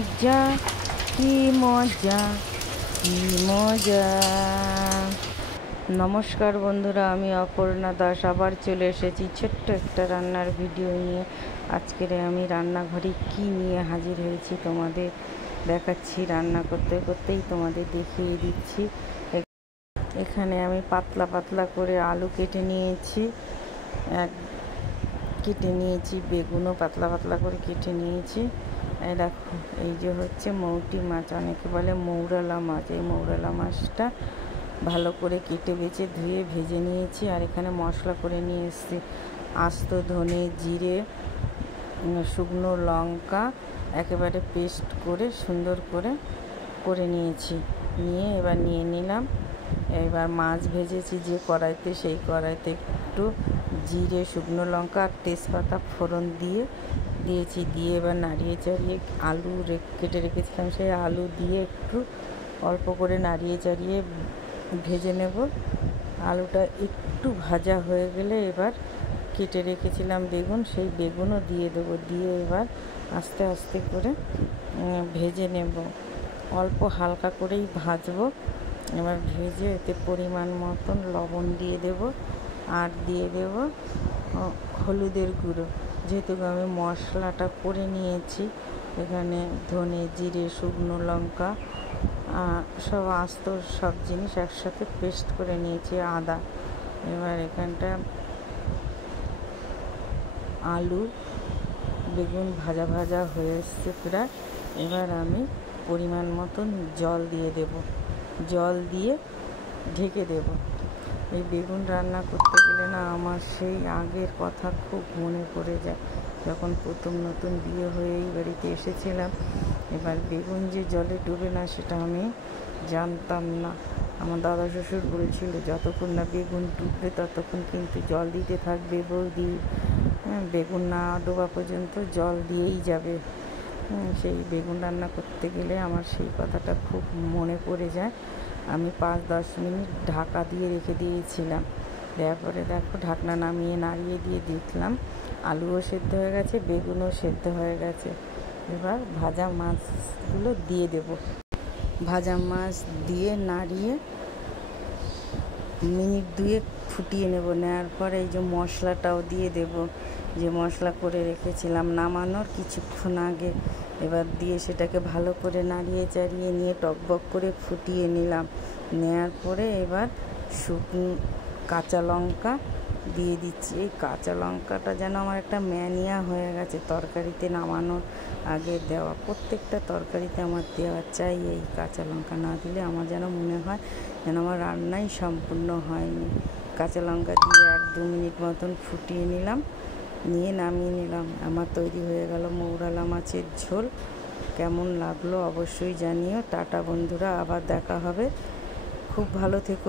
মজা, কি মজা, কি মজা। নমস্কার বন্ধুরা, আমি অপর্ণা দাস আবার চলে এসেছি ছোট্ট একটা রান্নার ভিডিও নিয়ে। আজকের আমি রান্নাঘরে কি নিয়ে হাজির হয়েছি তোমাদের দেখাচ্ছি। রান্না করতে করতেই তোমাদের দেখিয়ে দিচ্ছি। এখানে আমি পাতলা পাতলা করে আলু কেটে নিয়েছি, বেগুনও পাতলা পাতলা করে কেটে নিয়েছি। এই দেখো, এই যে হচ্ছে মৌটি মাছ, অনেকে বলে মৌরালা মাছ। এই মৌরালা মাছটা ভালো করে কেটে বেছে ধুয়ে ভেজে নিয়েছি। আর এখানে মশলা করে নিয়ে এসেছি আস্ত ধনে, জিরে, শুকনো লঙ্কা একেবারে পেস্ট করে সুন্দর করে নিয়েছি। এবার নিয়ে নিলাম। এবার মাছ ভেজেছি যে কড়াইতে, সেই কড়াইতে একটু জিরে, শুকনো লঙ্কা আর তেজপাতা ফোড়ন দিয়েছি। এবার নাড়িয়ে চাড়িয়ে আলু কেটে রেখেছিলাম, সেই আলু দিয়ে একটু অল্প করে নাড়িয়ে চাড়িয়ে ভেজে নেব। আলুটা একটু ভাজা হয়ে গেলে এবার কেটে রেখেছিলাম বেগুন, সেই বেগুনও দিয়ে দেবো। এবার আস্তে আস্তে করে ভেজে নেব, অল্প হালকা করেই ভাজবো। এবার ভেজে এতে পরিমাণ মতন লবণ দিয়ে দেব, আর দিয়ে দেব হলুদের গুঁড়ো। যেহেতু আমি মশলাটা করে নিয়েছি, এখানে ধনে, জিরে, শুকনো লঙ্কা সব আস্ত সব জিনিস একসাথে পেস্ট করে নিয়েছি, আদা। এবার এখানটা আলু বেগুন ভাজা ভাজা হয়ে এসছে প্রায়। এবার আমি পরিমাণ মতন জল দিয়ে ঢেকে দেব। এই বেগুন রান্না করতে গেলে না আমার সেই আগের কথা খুব মনে পড়ে যায়, যখন প্রথম নতুন বিয়ে হয়ে এই বাড়িতে এসেছিলাম। এবার বেগুন যে জলে ডুবে না, সেটা আমি জানতাম না। আমার দাদা শ্বশুর বলছিল, যতক্ষণ না বেগুন ডুববে ততক্ষণ কিন্তু জল দিতে থাকবে বৌদি, বেগুন না ডোবা পর্যন্ত জল দিয়েই যাবে। সেই বেগুন রান্না করতে গেলে আমার সেই কথাটা খুব মনে পড়ে যায়। আমি 5-10 মিনিট ঢাকা দিয়ে রেখে দিয়েছিলাম। দেওয়ার পরে দেখো, ঢাকনা নামিয়ে নাড়িয়ে দিয়ে দেখলাম আলুও সেদ্ধ হয়ে গেছে, বেগুনও সেদ্ধ হয়ে গেছে। এবার ভাজা মাছগুলো দিয়ে দেব। ভাজা মাছ দিয়ে নাড়িয়ে মিনিট 2 ফুটিয়ে নেব। নেওয়ার পরে এই যে মশলাটাও দিয়ে দেব, যে মশলা করে রেখেছিলাম নামানোর কিছুক্ষণ আগে। এবার দিয়ে সেটাকে ভালো করে নাড়িয়ে চাড়িয়ে নিয়ে টকবক করে ফুটিয়ে নিলাম। নেওয়ার পরে এবার শুকনো কাঁচা লঙ্কা দিয়ে দিচ্ছি। এই কাঁচা লঙ্কাটা যেন আমার একটা ম্যানিয়া হয়ে গেছে, তরকারিতে নামানোর আগে দেওয়া। প্রত্যেকটা তরকারিতে আমার দেওয়া চাই এই কাঁচা লঙ্কা, না দিলে আমার যেন মনে হয় যেন আমার রান্নাই সম্পূর্ণ হয়নি। কাঁচা লঙ্কা দিয়ে 1-2 মিনিট মতন ফুটিয়ে নিলাম, নামিয়ে নিলাম। আমার তৈরি হয়ে গেল মৌরালা মাছের ঝোল। কেমন লাগলো অবশ্যই জানিও। টাটা বন্ধুরা, আবার দেখা হবে। খুব ভালো থেকো।